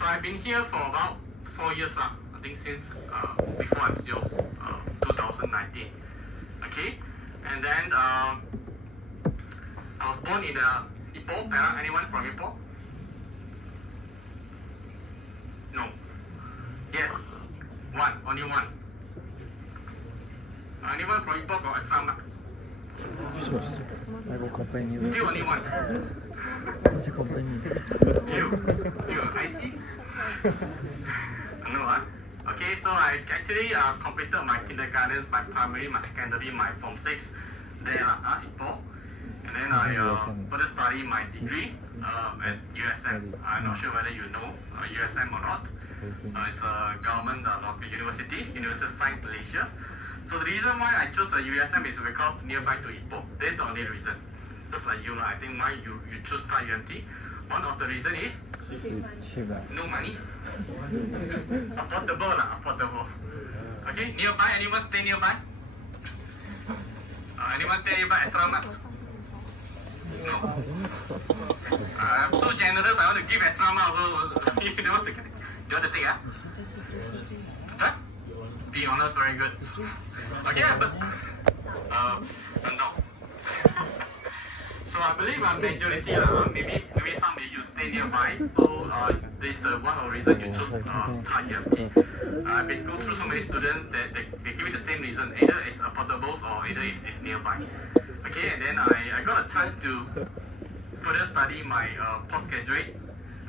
So I've been here for about 4 years lah. I think since before MCO 2019. Okay, and then I was born in Ipoh. Anyone from Ipoh? No. Yes. One. Only one. Anyone from Ipoh got extra marks? I will complain you. Still only one. I will complain you. You, I see. No, huh? Okay, so I actually completed my kindergarten, my primary, my secondary, my form 6 there Ipoh. And then I further study my degree at USM. I'm not sure whether you know USM or not. It's a government local university, University of Science Malaysia. So the reason why I chose USM is because nearby to Ipoh. That's the only reason. Just like you, I think why you choose UMT. One of the reason is no money. Affordable. Okay, nearby. Anyone stay nearby? Anyone stay nearby? Extra marks? No. I'm so generous. I want to give extra marks. So you don't want to get it. You want to take Huh? Be honest, very good. Okay, but no. So I believe majority maybe some of you stay nearby. So this is the one of the reason you choose Thai UMT. I've been go through so many students that they give me the same reason. Either it's affordable or either it's nearby. Okay, and then I got a chance to further study my postgraduate.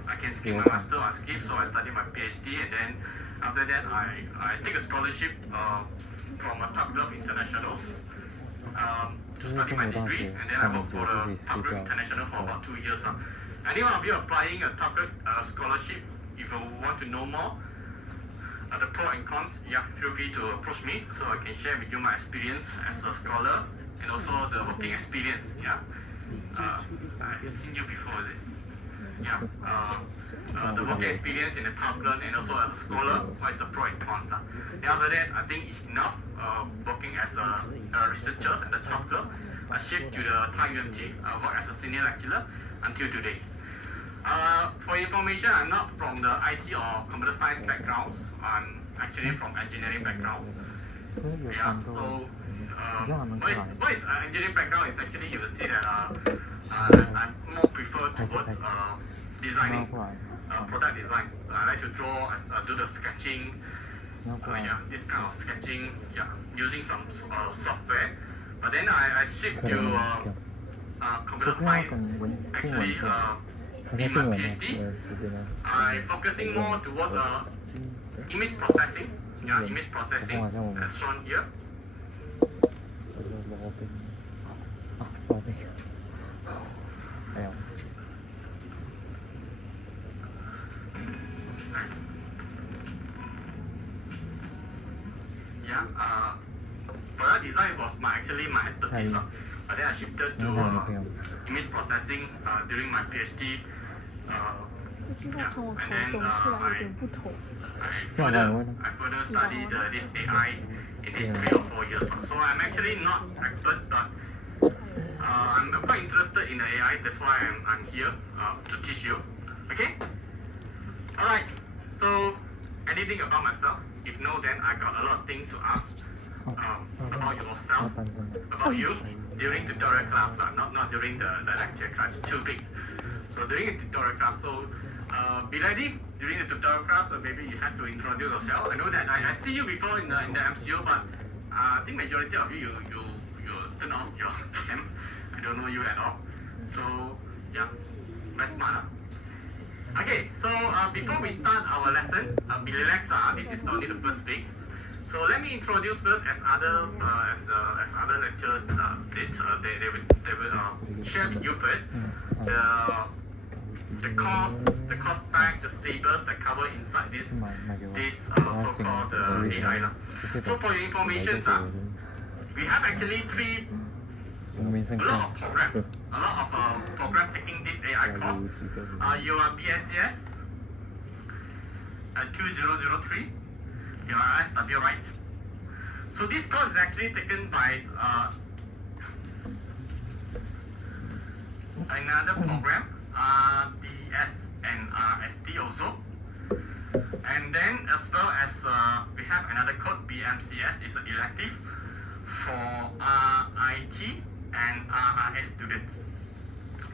I can skip my master, I skip, so I study my PhD, and then after that I take a scholarship from Tugglove International to study my degree, and then I work for the Tugglove International for about 2 years. Anyone of you applying a Tugglove scholarship, if you want to know more, the pros and cons, yeah, feel free to approach me so I can share with you my experience as a scholar and also the working experience. Yeah, I've seen you before, is it? Yeah, the working experience in the Tugglove and also as a scholar, what is the pros and cons? Then after that, I think it's enough working as a researcher at the Tugglove. I shift to the Thai UMT, work as a senior lecturer until today. For information, I'm not from the IT or computer science backgrounds. I'm actually from engineering background. Yeah, so what is engineering background is actually you will see that I'm more prefer towards designing, product design. I like to draw, do the sketching, this kind of sketching, using some software. But then I shift to computer science, actually in my PhD. I'm focusing more towards image processing, image processing as shown here. Product design was actually my expertise, but then I shifted to image processing during my PhD. And then I further studied this AI in these 3 or 4 years. So I'm actually not expert, but I'm quite interested in the AI. That's why I'm here to teach you. Okay. All right. So anything about myself? If no, then I got a lot of things to ask about yourself, about you during tutorial class, not during the lecture class. 2 weeks. So during the tutorial class, so be ready during the tutorial class. Maybe you have to introduce yourself. I know that I see you before in the MCO, but I think majority of you turn off your cam. I don't know you at all. So yeah, very smart. Okay, so before we start our lesson, be relaxed. This is only the first week. So let me introduce first, as others, as other lecturers did. They will share with you first the course pack, the syllabus that cover inside this so-called AI. So for your information, we have actually a lot of programs. A lot of programs taking this AI course. You are BSCS 2003. You are SW, right? So this course is actually taken by another program, DS and RST also. And then as well as we have another code, BMCS, is an elective for RIT and RRS students.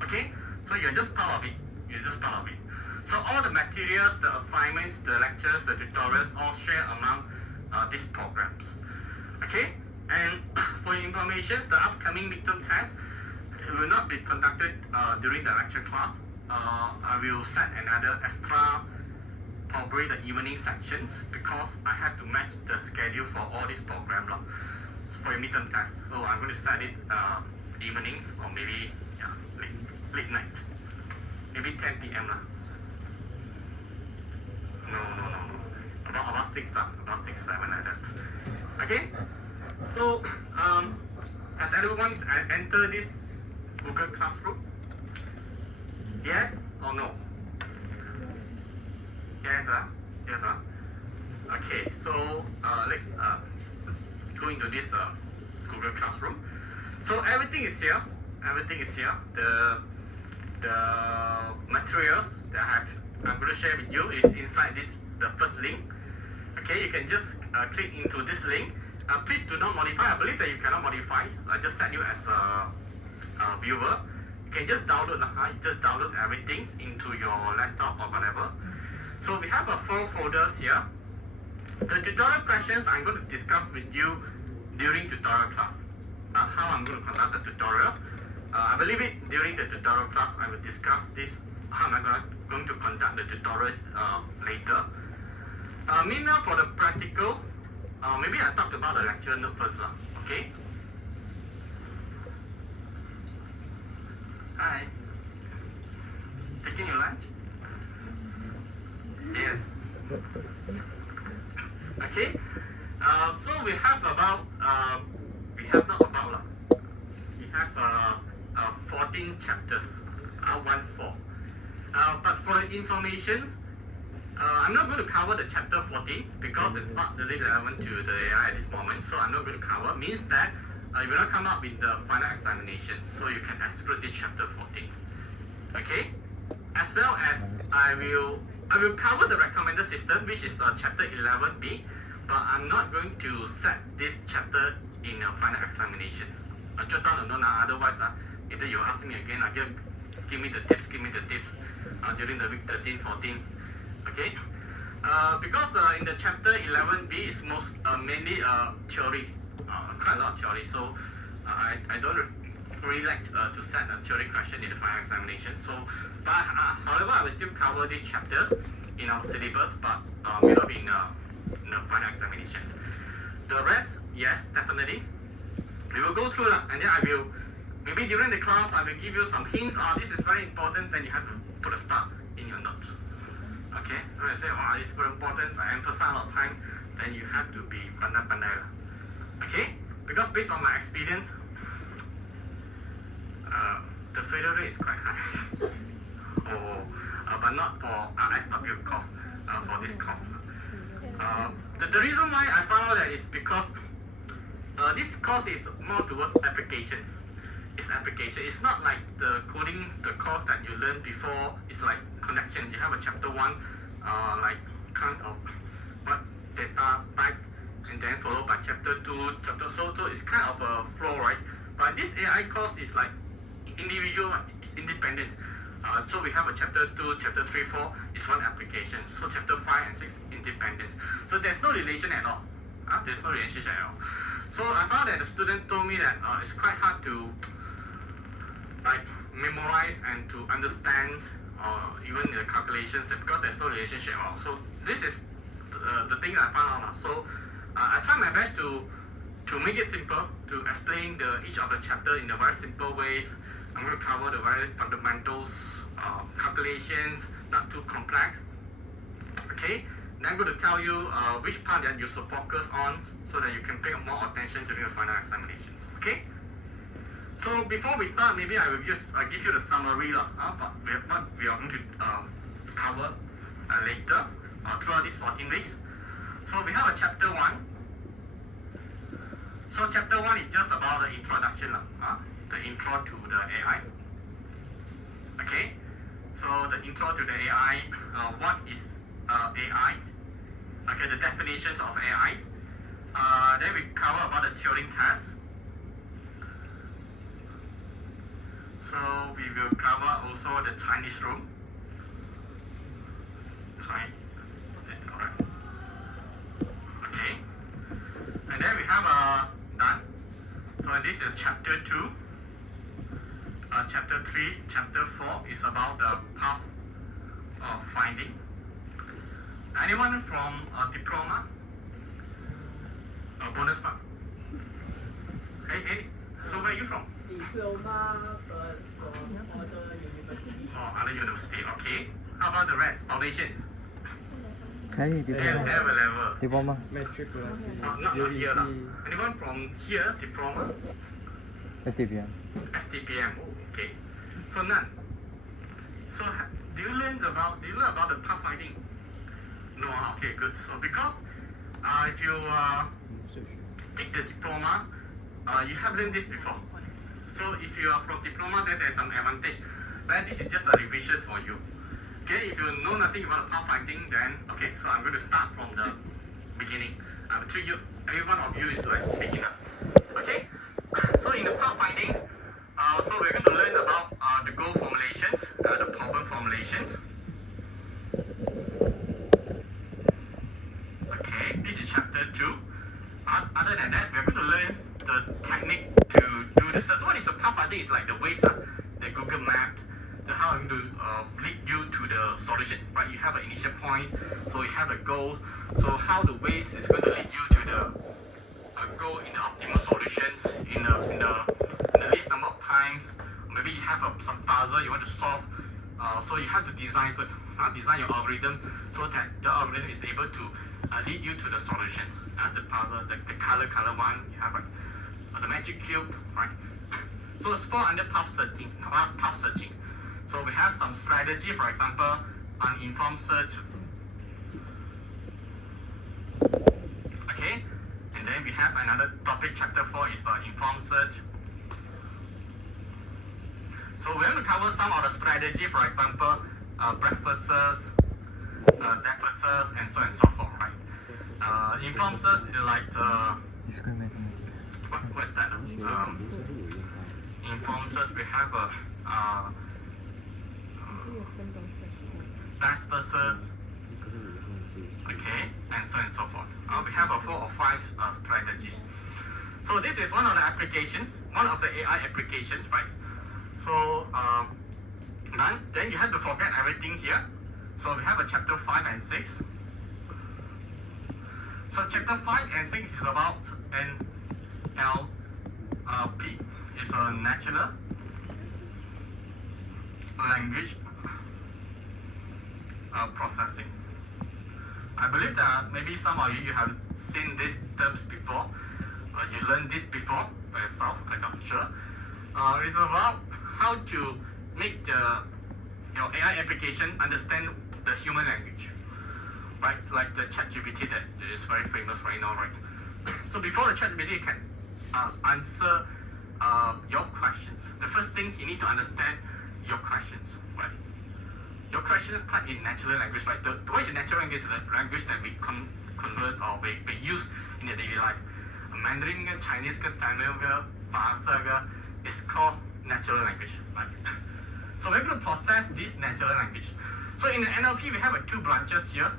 Okay, so you're just part of it. You're just part of it. So all the materials, the assignments, the lectures, the tutorials, all share among these programs. Okay, and for your information, the upcoming midterm test will not be conducted during the lecture class. I will set another extra, probably the evening sections, because I have to match the schedule for all this program so for your midterm test. So I'm going to set it evenings or maybe late night, maybe 10 p.m. No. About 6 about 6, 7 like that. Okay. So has everyone enter this Google Classroom? Yes or no? Yes. Okay. So let's go into this Google Classroom. So everything is here. The materials that I'm going to share with you is inside the first link. Okay, you can just click into this link. Please do not modify. I believe that you cannot modify. I just set you as a viewer. You can just download. Just download everything into your laptop or whatever. So we have 4 folders here. The tutorial questions I'm going to discuss with you during tutorial class. How I'm going to conduct the tutorial. I believe it during the tutorial class I will discuss this. How am I going to conduct the tutorials later. Meanwhile, for the practical, maybe I talk about the lecture note first, okay? Hi. Taking your lunch? Yes. Okay. So we have about we have 14 chapters. 14. But for the informations, I'm not going to cover the chapter 14 because it's not really relevant to the AI at this moment. So I'm not going to cover. Means that you will not come up with the final examination. So you can exclude this chapter 14. Okay. As well as I will cover the recommended system, which is chapter 11B. But I'm not going to set this chapter in final examinations. Jot down the note now. Otherwise, either you ask me again, give me the tips during the week 13, 14. Okay? Because in the chapter 11B is mainly theory, quite a lot of theory. So I don't really like to set a theory question in the final examination. So, but however, I will still cover these chapters in our syllabus, but may not be in the final examinations. The rest, yes, definitely. We will go through and then I will, maybe during the class, I will give you some hints. This is very important, then you have to put a star in your notes. Okay? When I say, it's very important, I emphasize a lot of time, then you have to be pandai-pandai. Okay? Because based on my experience, the failure rate is quite high. But not for SW, of course, for this course. The reason why I found out that is because this course is more towards applications. It's application. It's not like the coding, the course that you learned before. It's like connection. You have a chapter 1, like kind of what data type, and then followed by chapter 2, so it's kind of a flow, right? But this AI course is like individual. It's independent. So we have a chapter 2, chapter 3, 4 is one application. So chapter 5 and 6 independent. So there's no relation at all. There's no relationship at all. So I found that the student told me that it's quite hard to like memorize and to understand even the calculations because there's no relationship at all. So this is the thing that I found out. So I try my best to make it simple, to explain each of the chapter in the very simple ways. I'm going to cover the very fundamentals, calculations, not too complex. Okay, then I'm going to tell you which part that you should focus on so that you can pay more attention during the final examinations. Okay. So before we start, maybe I will just give you the summary of what we are going to cover later throughout these 14 weeks. So we have a chapter 1. So chapter 1 is just about the introduction, the intro to the AI. Okay, so the intro to the AI, what is AI. Okay, the definitions of AI. Then we cover about the Turing test. So we will cover also the Chinese room. Sorry, is it correct? Okay. And then we have done. So this is chapter 2. Chapter 3, chapter 4 is about the path of finding. Anyone from a diploma? A bonus mark? Hey, so where are you from? Diploma, but from other university. Oh, other university, okay. How about the rest? Foundations? ใช่ดิปโลมา Level levels. ดิปโลมา Not here lah. Anyone from here, diploma? SDPM STPM, okay. So none. So do you learn about the pathfinding? No, okay, good. So because if you take the diploma, you have learned this before. So if you are from diploma, then there's some advantage. But this is just a revision for you. Okay, if you know nothing about the pathfinding, then okay. So I'm going to start from the beginning. I will treat you. Every one of you is like beginner. Okay. So in the pathfinding, so we're going to learn about the goal formulations, the problem formulations. Okay, this is chapter 2. Other than that, we're going to learn the technique to do the search. What is the pathfinding? It's like the ways, the Google Map, how I'm going to lead you to the solution. Right? You have an initial point, so you have a goal. So how the ways is going to lead you to the goal in the optimal solutions in the least number of times. Maybe you have some puzzle you want to solve. So you have to design first. Design your algorithm so that the algorithm is able to lead you to the solutions. The puzzle, the color one, you have the magic cube, right? So it's fall under path searching. So we have some strategy, for example, uninformed search. Okay, and then we have another topic. Chapter 4 is informed search. So we're going to cover some of the strategy, for example, breakfasts, deficits, and so on and so forth, right? Informed search is like what's that? Informed search we have deficits, okay, and so on and so forth. We have 4 or 5 strategies. So this is one of the applications, one of the AI applications, right? So then you have to forget everything here. So we have a chapter 5 and 6. So chapter 5 and 6 is about NLP. It's a natural language processing. I believe that maybe some of you have seen these terms before. You learned this before by yourself, I'm not sure. It's about how to make your AI application understand the human language, right? Like the ChatGPT that is very famous right now, right? So before the ChatGPT can answer your questions, the first thing you need to understand your questions, right? Your questions type in natural language, right? What is natural language? Is the language that we converse or we use in the daily life. Mandarin, Chinese, Tamil, Bahasa is called natural language, right? So we're going to process this natural language. So in the NLP, we have 2 branches here.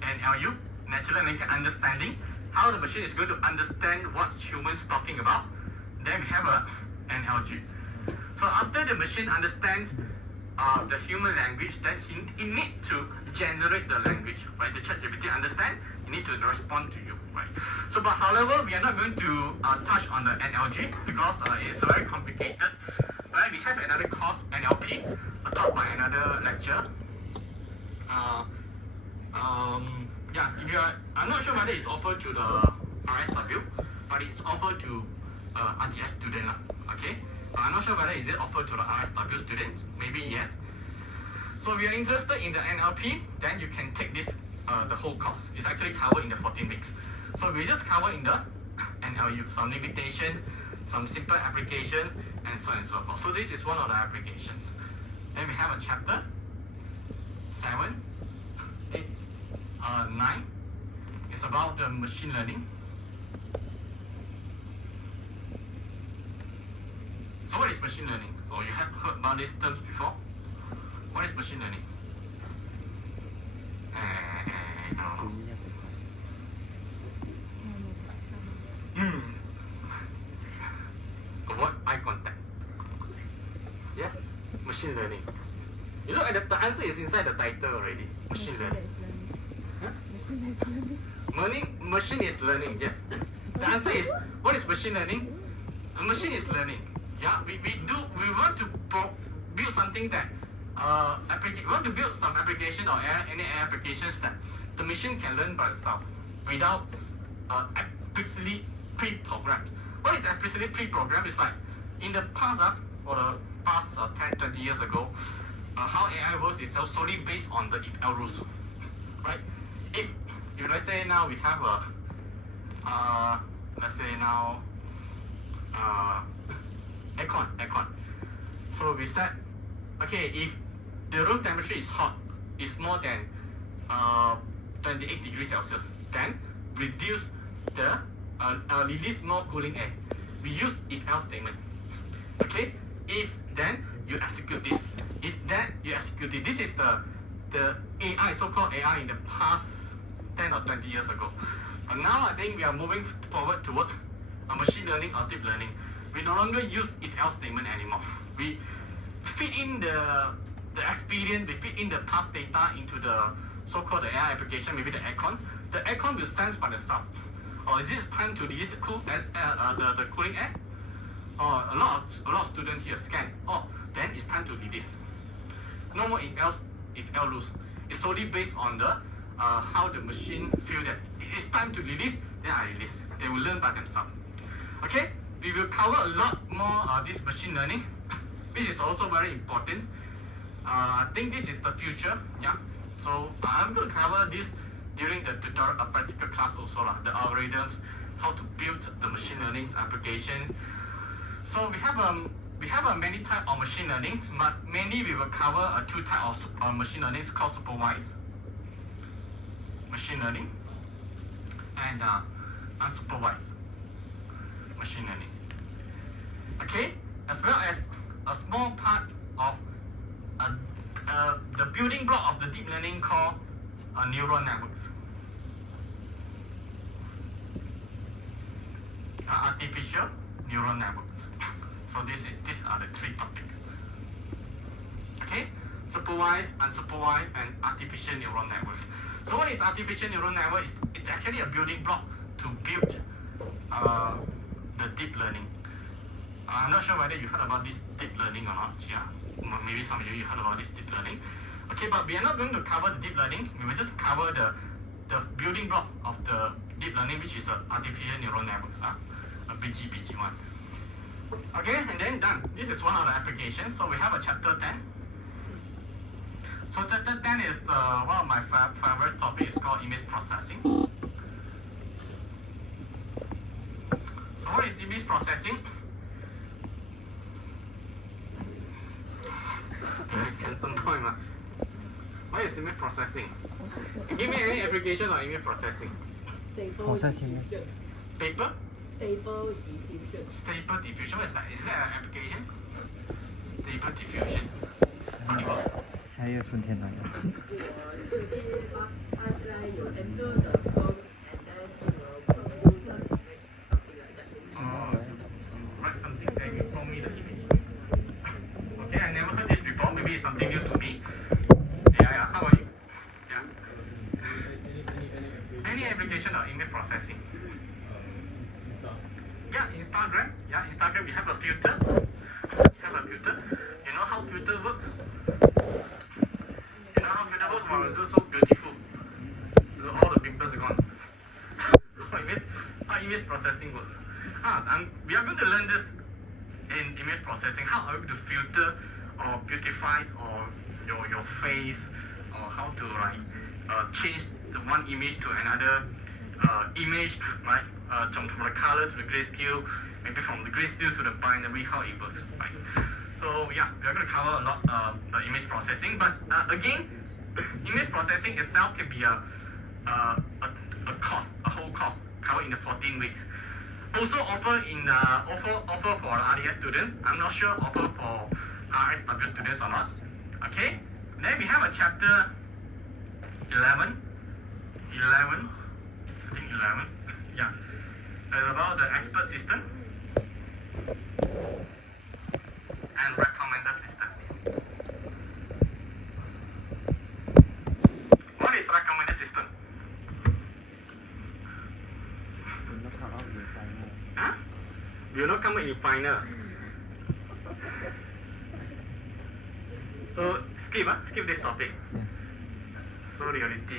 NLU, natural language understanding, how the machine is going to understand what humans talking about. Then we have a NLG. So after the machine understands the human language, then it needs to generate the language, right? The ChatGPT understand, it needs to respond to you, right? So, but however, we are not going to touch on the NLG because it's very complicated. Right? We have another course, NLP, taught by another lecturer. Yeah, I'm not sure whether it's offered to the RSW, but it's offered to RTS student, okay? I'm not sure whether is it offered to the RSW students. Maybe yes. So if you're interested in the NLP, then you can take this the whole course. It's actually covered in the 14 weeks. So we just cover in the NLU some limitations, some simple applications, and so on and so forth. So this is one of the applications. Then we have a chapter 7, 8, 9 is about the machine learning. So what is machine learning? So you have heard about these terms before. What is machine learning? No. Avoid eye contact. Yes, machine learning. You look at the answer is inside the title already. Machine learning. Machine is learning. Yes. The answer is what is machine learning? A machine is learning. Yeah, we want to build something that we want to build some application or any applications that the machine can learn by itself without explicitly pre-programmed. What is explicitly pre-programmed is like in the past, for the past 10, 20 years ago, how AI works is solely based on the if-else rules, right? If let's say now we have a let's say now aircon. So we said, okay, if the room temperature is hot, is more than 28 degrees Celsius, then reduce the release more cooling air. We use if-else statement. Okay, if then you execute this. If then you execute it. This is the AI, so-called AI in the past 10 or 20 years ago. And now I think we are moving forward toward machine learning or deep learning. We no longer use if-else statement anymore. We feed in the experience, we feed in the past data into the so-called AI application, maybe the aircon. The aircon will sense by itself. Or is it time to release the cooling air? Or a lot of students here scan. Oh, then it's time to release. No more if-else rules. It's solely based on the how the machine feel that it's time to release, then I release. They will learn by themselves. Okay, we will cover a lot more this machine learning, which is also very important. I think this is the future. Yeah. So I'm going to cover this during the tutorial, practical class also, the algorithms, how to build the machine learning applications. So we have many types of machine learning, but mainly we will cover two types of machine learning called supervised machine learning and unsupervised machine learning. Okay, as well as a small part of the building block of the deep learning called neural networks. Artificial neural networks. So these are the three topics. Okay, supervised, unsupervised, and artificial neural networks. So what is artificial neural network? It's actually a building block to build the deep learning. I'm not sure whether you heard about this deep learning or not. Yeah, maybe some of you heard about this deep learning. Okay, but we are not going to cover the deep learning. We will just cover the building block of the deep learning, which is the artificial neural networks, BG1. Okay, and then done. This is one of the applications. So we have a chapter 10. So chapter 10 is one of my favorite topics called image processing. So what is image processing? Handsome boy, man. What is image processing? Give me any application of image processing. Processing. Paper? Stable diffusion. Stable diffusion. What is that? Is that an application? Stable diffusion. Funny words. 才有春天来了。You enter the prompt and then it will produce the image, something like that. Write something that will prompt me the image. Okay, I never heard this before. Maybe it's something new to me. Yeah. How about you? Yeah. Any application of image processing? Yeah, Instagram. Yeah, Instagram. We have a filter. You know how filter works? You know how filter works? Wow, it's so beautiful. All the pimples are gone. How image processing works? We are going to learn this in image processing. How are you to filter or beautify or your face, or how to change the one image to another image, right? From the color to the grayscale, maybe from the grayscale to the binary, how it works, right? So yeah, we are going to cover a lot the image processing. But again, image processing itself can be a course, a whole course covered in the 14 weeks. Also offer for RDS students. I'm not sure offer for RSW students or not. Okay. Then we have a chapter 11. I think 11. Yeah. It's about the expert system and recommender system. What is recommender system? Huh? Will not come in final. So skip this topic. So reality.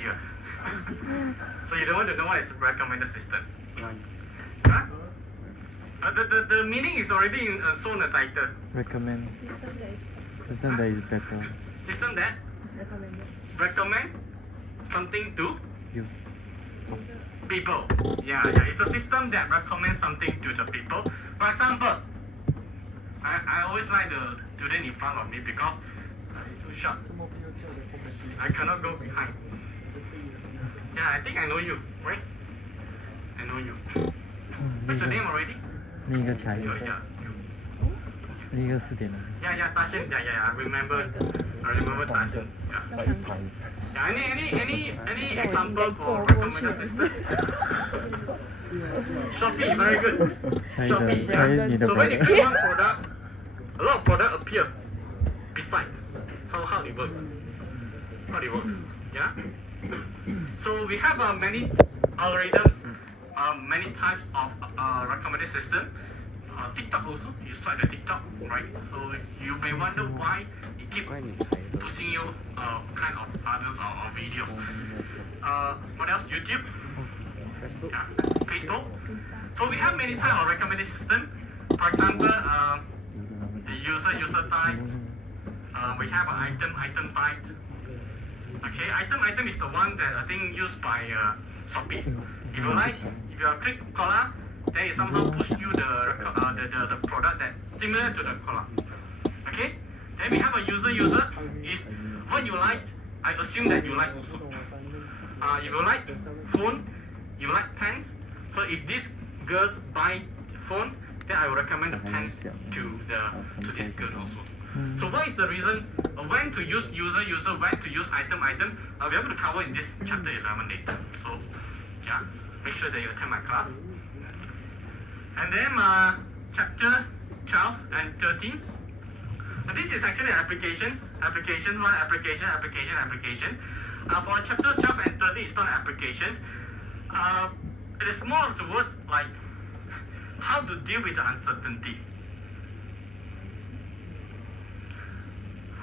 So you don't want to know what is recommender system? Huh? The meaning is already shown in the title. Recommend system that is better. System that recommend something to You. people. Yeah. It's a system that recommends something to the people. For example, I always like the student in front of me because I'm too short. I cannot go behind. Yeah, I think I know you, right? I know you. What's your name already? 另一个才艺， Yeah. 另一个4.0。 Yeah, Tashin. Yeah. I remember Tashin. Yeah. Any example for recommender system? Shopee, very good. 才艺 Shopee, 的才艺你的 So when you brother click one product, a lot of product appear beside. So how it works? Yeah. So we have many algorithms, many types of recommended system. TikTok also, you swipe the TikTok, right? So you may wonder why it keep pushing you kind of others or video. What else? YouTube, yeah, Facebook. So we have many types of recommended system. For example, user type. We have an item type. Okay, item is the one that I think used by Shopee. If you click collar, then it somehow push you the product that similar to the collar. Okay, then we have a user is what you like. I assume that you like also. If you like phone, you like pens. So if these girls buy phone, then I will recommend the pens to this girl also. So what is the reason when to use user, when to use item? We're able to cover in this chapter 11 later. So yeah, make sure that you attend my class. And then chapter 12 and 13. This is actually application. For chapter 12 and 13, it's not applications. It is more towards like how to deal with the uncertainty.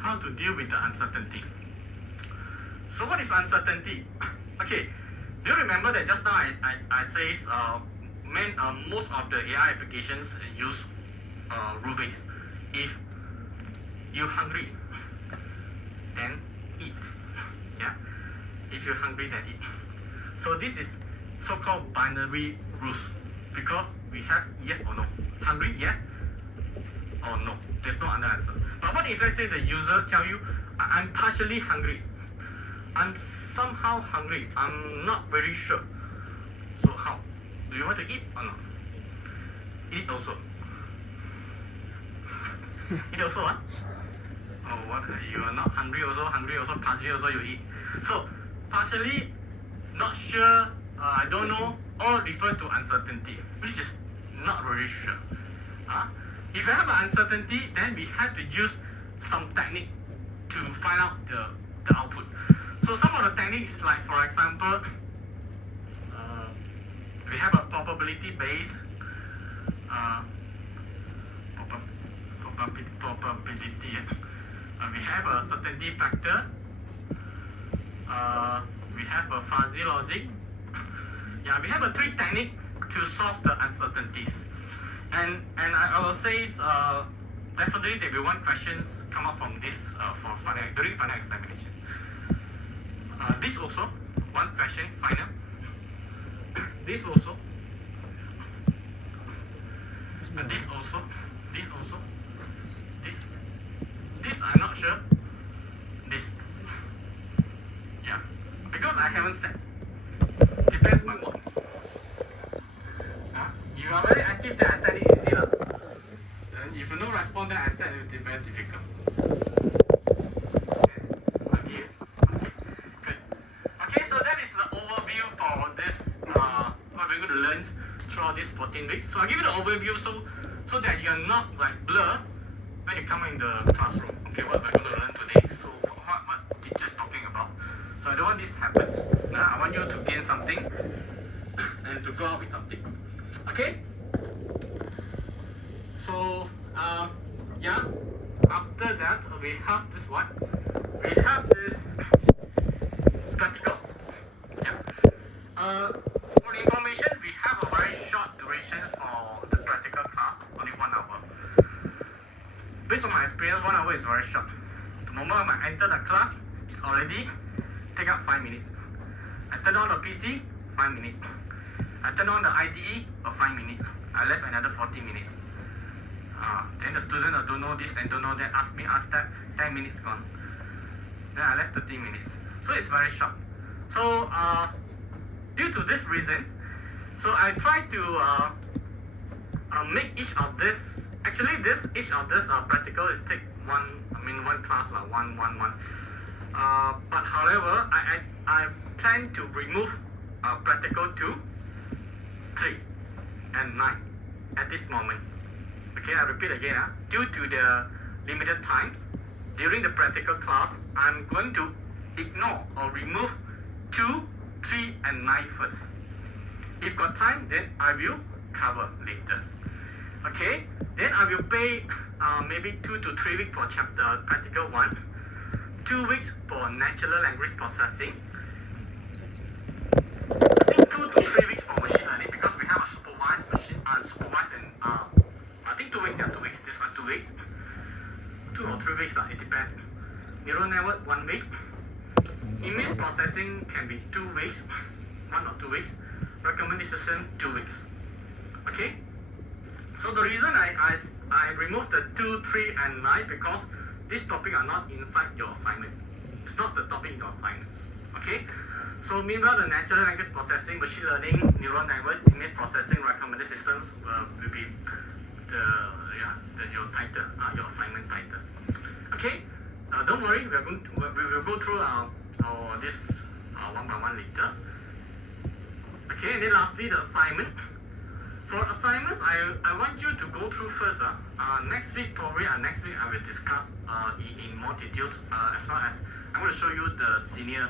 How to deal with the uncertainty. So what is uncertainty? Okay, do you remember that just now I says most of the AI applications use rubrics. If you're hungry, then eat. Yeah. If you're hungry, then eat. So this is so-called binary rules because we have yes or no. Hungry, yes or no. There's no other answer. But what if let's say the user tell you, I'm partially hungry. I'm somehow hungry. I'm not very sure. So how? Do you want to eat or not? Eat also. Eat also, huh? Oh, what? You are not hungry also, partially also you eat. So, partially, not sure, I don't know, all refer to uncertainty, which is not really sure. If you have an uncertainty, then we have to use some technique to find out the output. So some of the techniques, like for example, we have a probability based probability. We have a certainty factor. We have a fuzzy logic. Yeah, we have a 3 technique to solve the uncertainties. And I will say definitely there will be 1 questions come up from this during final examination. This also 1 question final. This also. And this also. This I'm not sure. This. Yeah. Because I haven't set. Depends my mood. If you are very active, then I set it easy lah. And if you no respond, then I set it very difficult. Okay. Good. Okay, so that is the overview for this. What we're going to learn throughout these 14 weeks. So I'll give you the overview so that you're not like blur when you come in the classroom. Okay, what we're going to learn today. So what teacher's talking about. So I don't want this to happen. I want you to gain something and to go out with something. Okay? So yeah. After that we have this one. We have this practical. Yeah. For information, we have a very short duration for the practical class, only 1 hour. Based on my experience, 1 hour is very short. The moment I enter the class, it's already take up 5 minutes. I turn on the PC, 5 minutes. I turn on the IDE, 5 minutes. I left another 40 minutes. Then the student don't know this and don't know that, ask that, 10 minutes gone. Then I left 30 minutes. So it's very short. So due to this reason, so I try to make each of this. Actually, each of this practical is take one class like one. But however, I plan to remove practical 2, 3, and 9 at this moment. Okay, I repeat again. Due to the limited times during the practical class, I'm going to ignore or remove 2, 3, and 9 first. If got time, then I will cover later. Okay, then I will pay maybe 2 to 3 weeks for chapter practical 1, 2 weeks for natural language processing. I think 2 to 3 weeks for machine learning because we have a supervised and I think 2 weeks. Yeah, 2 weeks. This one 2 weeks, 2 or 3 weeks. It depends. Neural network 1 week. Image processing can be 2 weeks, 1 or 2 weeks. Recommendation 2 weeks. Okay. So the reason I removed the 2, 3, and 9 because these topics are not inside your assignment. It's not the topic in your assignments. Okay. So meanwhile, the natural language processing, machine learning, neural networks, image processing, recommended systems will be your title, your assignment title. Okay. Don't worry, we will go through this one by one later. Okay, and then lastly the assignment. For assignments, I want you to go through first. Next week I will discuss in more details as well as I'm going to show you the senior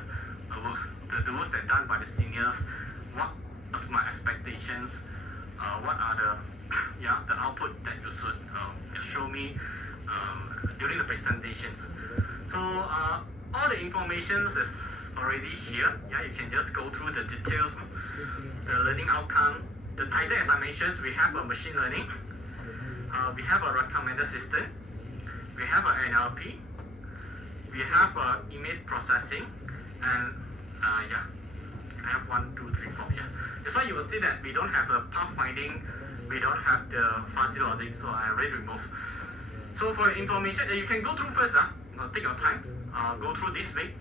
works, the works that done by the seniors. What is my expectations? What are the output that you should show me during the presentations. So all the information is already here. Yeah, you can just go through the details, the learning outcome. The title, as I mentioned, we have a machine learning, we have a recommender system, we have an NLP, we have image processing, and we have 1, 2, 3, 4. Yes, that's why you will see that we don't have a pathfinding, we don't have the fuzzy logic, so I already removed. So for information, you can go through first. Take your time. Go through this week.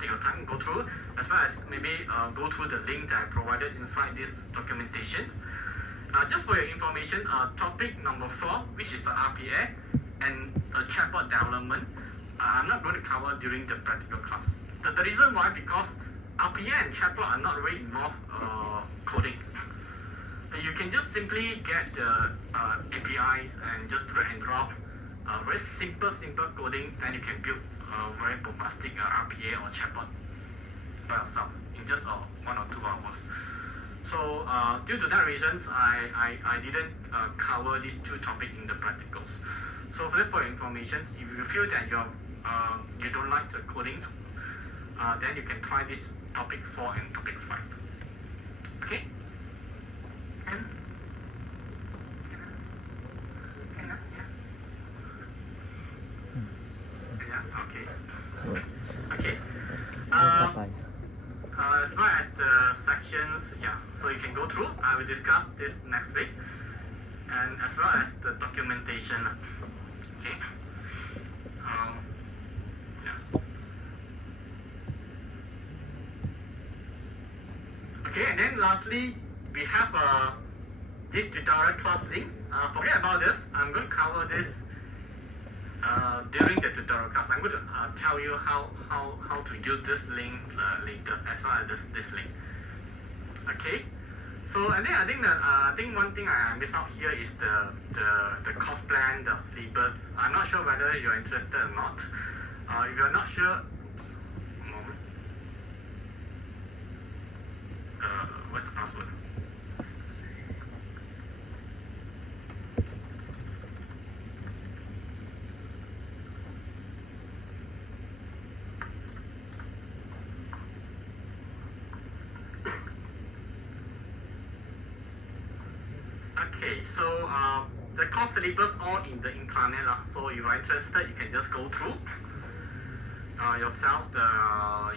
Take your time, go through, as well as maybe go through the link that I provided inside this documentation. Just for your information, topic number 4, which is the RPA and chatbot development, I'm not going to cover during the practical class. The reason why, because RPA and chatbot are not really involved coding. You can just simply get the APIs and just drag and drop very simple coding, then you can build very bombastic RPA or chatbot by yourself in just 1 or 2 hours. So due to that reasons, I didn't cover these 2 topics in the practicals. So for your information, if you feel that you don't like the codings, then you can try this topic 4 and topic 5. Okay? Okay. As far as the sections, so you can go through. I will discuss this next week, and as well as the documentation. Okay. Okay, and then lastly, we have this tutorial class links. Forget about this. I'm going to cover this during the tutorial class. I'm going to tell you how to use this link later, as well as this link. Okay. So and then I think one thing I miss out here is the course plan, the syllabus. I'm not sure whether you're interested or not. If you're not sure, a moment. What's the password? Okay, so the course syllabus all in the intranet lah. So if you're interested, you can just go through yourself the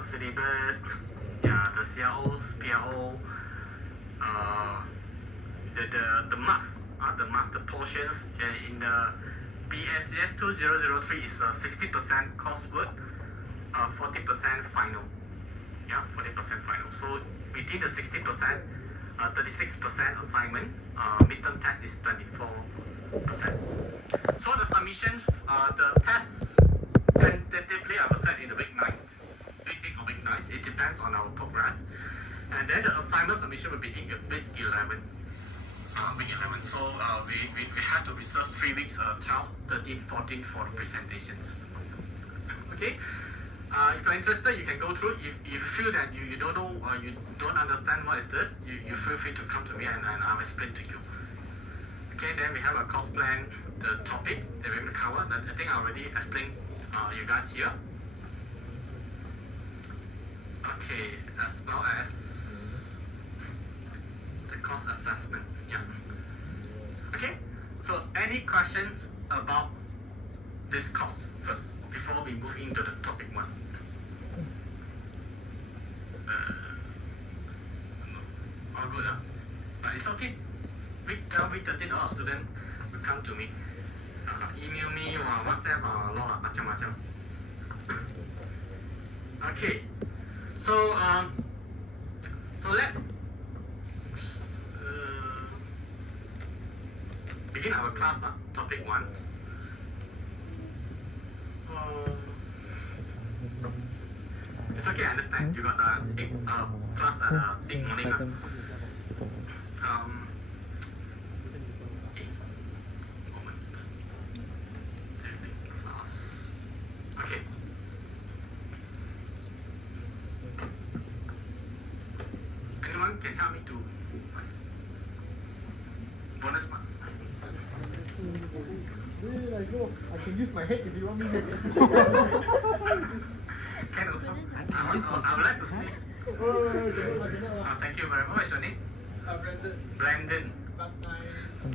syllabus, the CROs, PRO, the portions in the BSCS 2003 is 60% coursework, 40% final. Yeah, 40% final. So within the 60%. 36% assignment, midterm test is 24%. So the submissions, the test tentatively I will set in the week 8 or week 9. It depends on our progress. And then the assignment submission will be in week 11. So we have to reserve 3 weeks, 12, 13, 14 for the presentations. Okay. If you're interested, you can go through. If you feel that you don't know or you don't understand what is this, you feel free to come to me and I'll explain to you. Okay, then we have a course plan, the topics that we're going to cover. That I think I already explained you guys here. Okay, as well as the course assessment. Yeah. Okay, so any questions about this course first before we move into the topic 1? All good, but it's okay. Week 12, week 13, a lot of students will come to me, email me or WhatsApp or a lot of macam-macam. Okay, so let's begin our class. Topic 1. It's okay, I understand. You got class at 8 morning. Moment. Class. Okay. Anyone can help me to bonus mark? I can use my head if you want me to. Can also. I would like to see. Thank you very much. What is your name? Brandon. Brandon. But my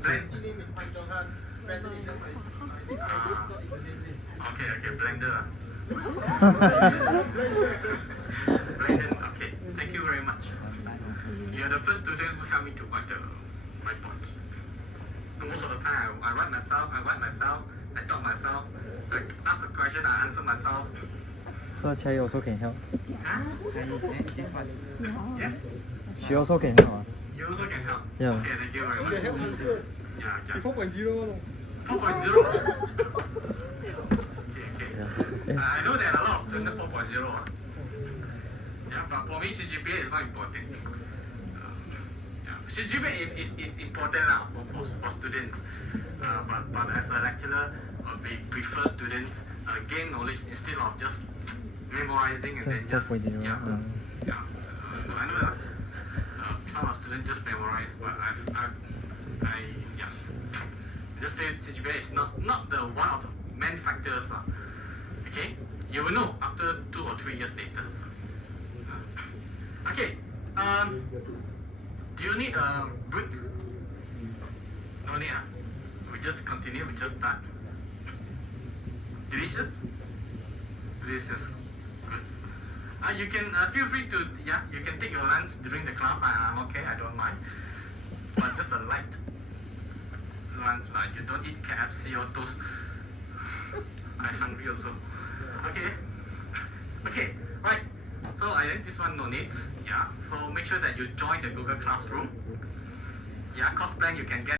Brandon. name is Tan Jong Han. Brandon is just my Okay, Blender. Brandon, okay. Thank you very much. You're the first student who helped me to write the whiteboard. Most of the time, I write myself, I talk myself, I ask a question, I answer myself. So Chai also can help. Huh? This one. Yes? She also can help. You also can help? Yeah. Okay, thank you very much. Help answer. Yeah. 4.0. 4.0? Okay. Yeah. I know there are a lot of students 4.0. Yeah, but for me, CGPA is not important. CGPA is important now for students. But as a lecturer, we prefer students gain knowledge instead of just memorizing and then just. That's 4.0. I know that. Some of students just memorize, but I just feel CGPA is not the one of the main factors. Okay, you will know after 2 or 3 years later. Okay. Do you need a break? No need. We just continue. We just start. Delicious. Delicious. Good. You can feel free to you can take your lunch during the class. I'm okay. I don't mind. But just a light lunch. You don't eat KFC or toast. I'm hungry also. Okay. Okay. Right. So I think this one no need. Yeah. So make sure that you join the Google Classroom. Yeah, cost plan you can get